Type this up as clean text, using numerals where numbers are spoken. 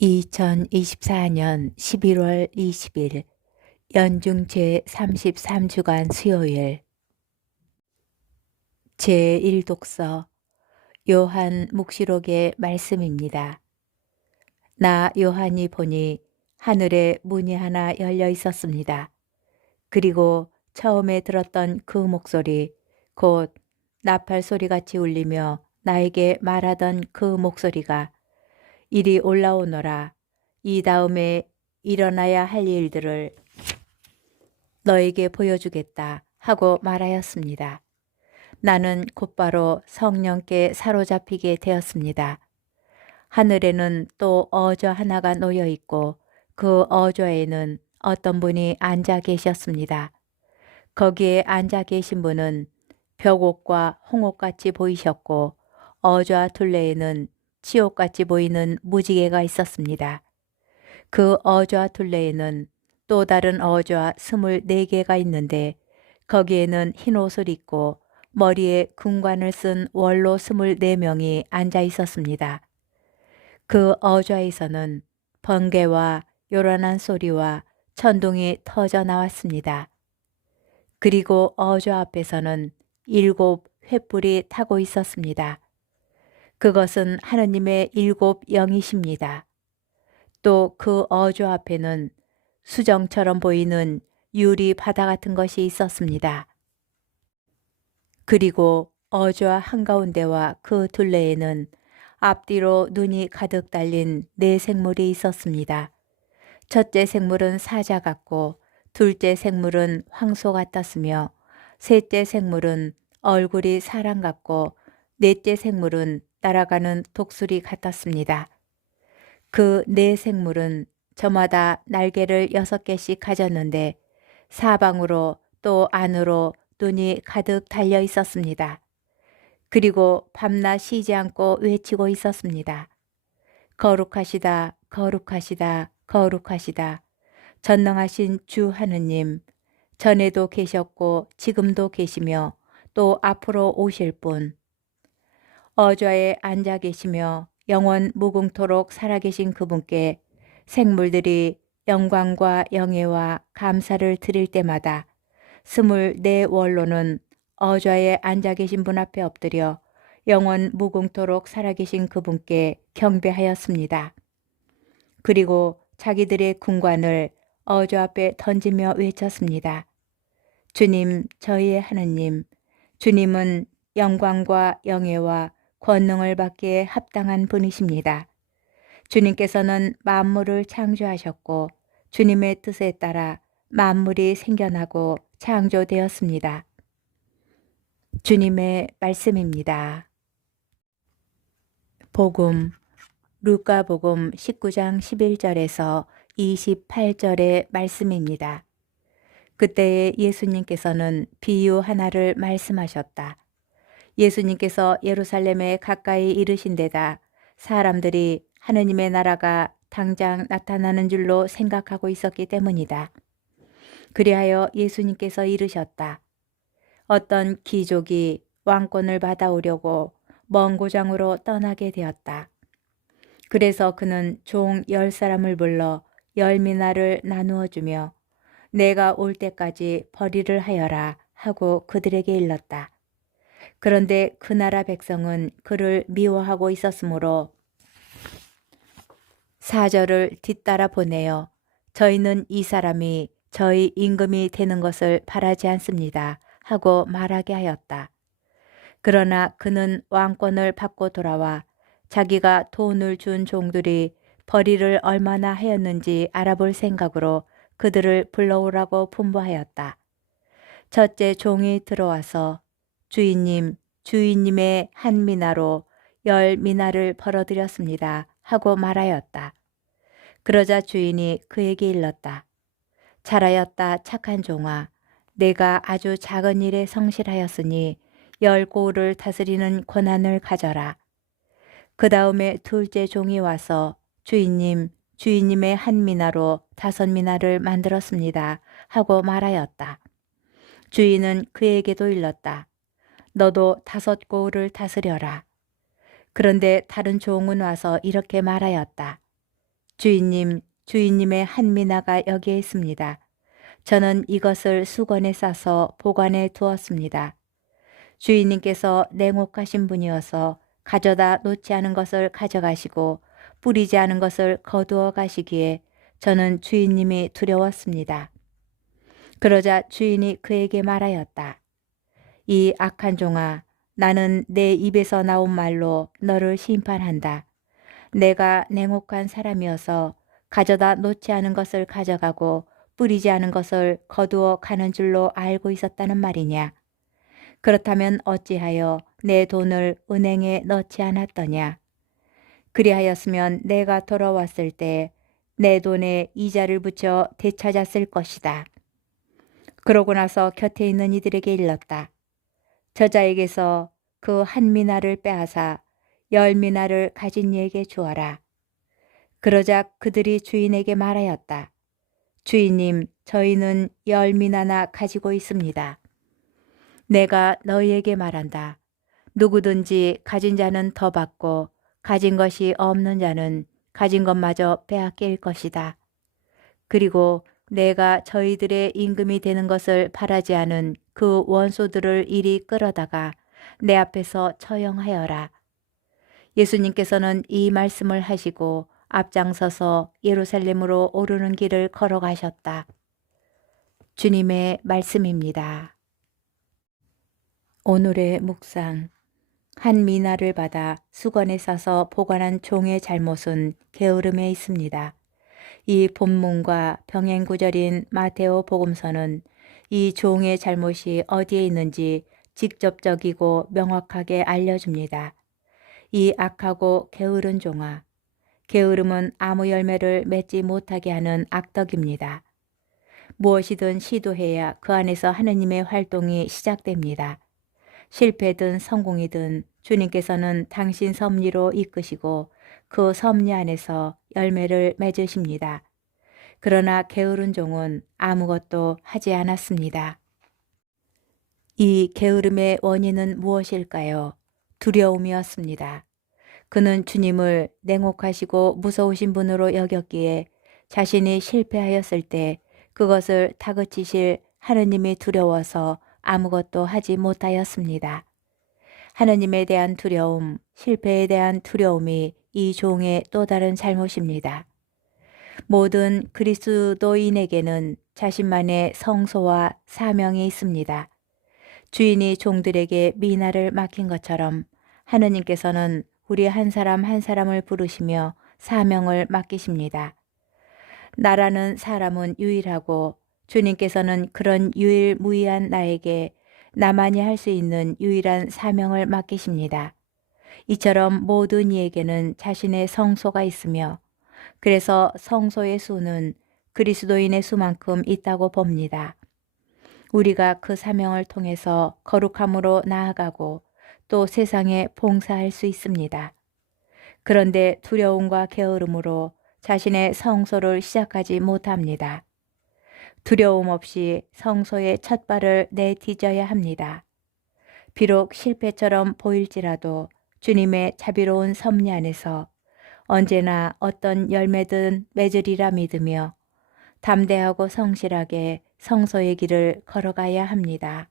2024년 11월 20일 연중 제33주간 수요일 제1독서 요한 묵시록의 말씀입니다. 나 요한이 보니 하늘에 문이 하나 열려 있었습니다. 그리고 처음에 들었던 그 목소리, 곧 나팔 소리같이 울리며 나에게 말하던 그 목소리가 이리 올라오너라. 이 다음에 일어나야 할 일들을 너에게 보여주겠다 하고 말하였습니다. 나는 곧바로 성령께 사로잡히게 되었습니다. 하늘에는 또 어저 하나가 놓여 있고 그 어저에는 어떤 분이 앉아 계셨습니다. 거기에 앉아 계신 분은 벽옥과 홍옥같이 보이셨고 어저와 둘레에는 치옥같이 보이는 무지개가 있었습니다. 그 어저와 둘레에는 또 다른 어저와 24개가 있는데 거기에는 흰 옷을 입고 머리에 금관을 쓴 원로 24명이 앉아 있었습니다. 그 어저에서는 번개와 요란한 소리와 천둥이 터져 나왔습니다. 그리고 어저 앞에서는 7 횃불이 타고 있었습니다. 그것은 하느님의 7 영이십니다. 또 그 어조 앞에는 수정처럼 보이는 유리 바다 같은 것이 있었습니다. 그리고 어조와 한가운데와 그 둘레에는 앞뒤로 눈이 가득 달린 4 생물이 있었습니다. 첫째 생물은 사자 같고 둘째 생물은 황소 같았으며 셋째 생물은 얼굴이 사람 같고 넷째 생물은 날아가는 독수리 같았습니다. 그 4 생물은 저마다 날개를 6개씩 가졌는데 사방으로 또 안으로 눈이 가득 달려 있었습니다. 그리고 밤낮 쉬지 않고 외치고 있었습니다. 거룩하시다, 거룩하시다, 거룩하시다. 전능하신 주 하느님, 전에도 계셨고 지금도 계시며 또 앞으로 오실 분. 어좌에 앉아 계시며 영원 무궁토록 살아계신 그분께 생물들이 영광과 영예와 감사를 드릴 때마다 24 원로는 어좌에 앉아 계신 분 앞에 엎드려 영원 무궁토록 살아계신 그분께 경배하였습니다. 그리고 자기들의 궁관을 어좌 앞에 던지며 외쳤습니다. 주님, 저희의 하느님, 주님은 영광과 영예와 권능을 받기에 합당한 분이십니다. 주님께서는 만물을 창조하셨고 주님의 뜻에 따라 만물이 생겨나고 창조되었습니다. 주님의 말씀입니다. 복음 루카복음 19장 11절에서 28절의 말씀입니다. 그때에 예수님께서는 비유 하나를 말씀하셨다. 예수님께서 예루살렘에 가까이 이르신 데다 사람들이 하느님의 나라가 당장 나타나는 줄로 생각하고 있었기 때문이다. 그리하여 예수님께서 이르셨다. 어떤 귀족이 왕권을 받아오려고 먼 고장으로 떠나게 되었다. 그래서 그는 종 10사람을 불러 10미나를 나누어 주며 내가 올 때까지 벌이를 하여라 하고 그들에게 일렀다. 그런데 그 나라 백성은 그를 미워하고 있었으므로 사절을 뒤따라 보내어 저희는 이 사람이 저희 임금이 되는 것을 바라지 않습니다 하고 말하게 하였다. 그러나 그는 왕권을 받고 돌아와 자기가 돈을 준 종들이 벌이를 얼마나 하였는지 알아볼 생각으로 그들을 불러오라고 분부하였다. 첫째 종이 들어와서 주인님, 주인님의 한 미나로 10미나를 벌어들였습니다 하고 말하였다. 그러자 주인이 그에게 일렀다. 잘하였다 착한 종아, 내가 아주 작은 일에 성실하였으니 10 고을을 다스리는 권한을 가져라. 그 다음에 둘째 종이 와서 주인님, 주인님의 한 미나로 5미나를 만들었습니다 하고 말하였다. 주인은 그에게도 일렀다. 너도 5 고을을 다스려라. 그런데 다른 종은 와서 이렇게 말하였다. 주인님, 주인님의 한 미나가 여기에 있습니다. 저는 이것을 수건에 싸서 보관해 두었습니다. 주인님께서 냉혹하신 분이어서 가져다 놓지 않은 것을 가져가시고 뿌리지 않은 것을 거두어 가시기에 저는 주인님이 두려웠습니다. 그러자 주인이 그에게 말하였다. 이 악한 종아, 나는 내 입에서 나온 말로 너를 심판한다. 내가 냉혹한 사람이어서 가져다 놓지 않은 것을 가져가고 뿌리지 않은 것을 거두어 가는 줄로 알고 있었다는 말이냐. 그렇다면 어찌하여 내 돈을 은행에 넣지 않았더냐. 그리하였으면 내가 돌아왔을 때 내 돈에 이자를 붙여 되찾았을 것이다. 그러고 나서 곁에 있는 이들에게 일렀다. 저자에게서 그 한 미나를 빼앗아 10미나를 가진 이에게 주어라. 그러자 그들이 주인에게 말하였다. 주인님, 저희는 10미나나 가지고 있습니다. 내가 너희에게 말한다. 누구든지 가진 자는 더 받고 가진 것이 없는 자는 가진 것마저 빼앗길 것이다. 그리고 내가 저희들의 임금이 되는 것을 바라지 않은 그 원소들을 이리 끌어다가 내 앞에서 처형하여라. 예수님께서는 이 말씀을 하시고 앞장서서 예루살렘으로 오르는 길을 걸어가셨다. 주님의 말씀입니다. 오늘의 묵상. 한 미나를 받아 수건에 싸서 보관한 종의 잘못은 게으름에 있습니다. 이 본문과 병행 구절인 마테오 복음서는 이 종의 잘못이 어디에 있는지 직접적이고 명확하게 알려줍니다. 이 악하고 게으른 종아, 게으름은 아무 열매를 맺지 못하게 하는 악덕입니다. 무엇이든 시도해야 그 안에서 하느님의 활동이 시작됩니다. 실패든 성공이든 주님께서는 당신 섭리로 이끄시고 그 섭리 안에서 열매를 맺으십니다. 그러나 게으른 종은 아무것도 하지 않았습니다. 이 게으름의 원인은 무엇일까요? 두려움이었습니다. 그는 주님을 냉혹하시고 무서우신 분으로 여겼기에 자신이 실패하였을 때 그것을 다그치실 하느님이 두려워서 아무것도 하지 못하였습니다. 하느님에 대한 두려움, 실패에 대한 두려움이 이 종의 또 다른 잘못입니다. 모든 그리스도인에게는 자신만의 성소와 사명이 있습니다. 주인이 종들에게 미나를 맡긴 것처럼 하느님께서는 우리 한 사람 한 사람을 부르시며 사명을 맡기십니다. 나라는 사람은 유일하고 주님께서는 그런 유일무이한 나에게 나만이 할 수 있는 유일한 사명을 맡기십니다. 이처럼 모든 이에게는 자신의 성소가 있으며 그래서 성소의 수는 그리스도인의 수만큼 있다고 봅니다. 우리가 그 사명을 통해서 거룩함으로 나아가고 또 세상에 봉사할 수 있습니다. 그런데 두려움과 게으름으로 자신의 성소를 시작하지 못합니다. 두려움 없이 성소의 첫 발을 내디뎌야 합니다. 비록 실패처럼 보일지라도 주님의 자비로운 섭리 안에서 언제나 어떤 열매든 맺으리라 믿으며 담대하고 성실하게 성소의 길을 걸어가야 합니다.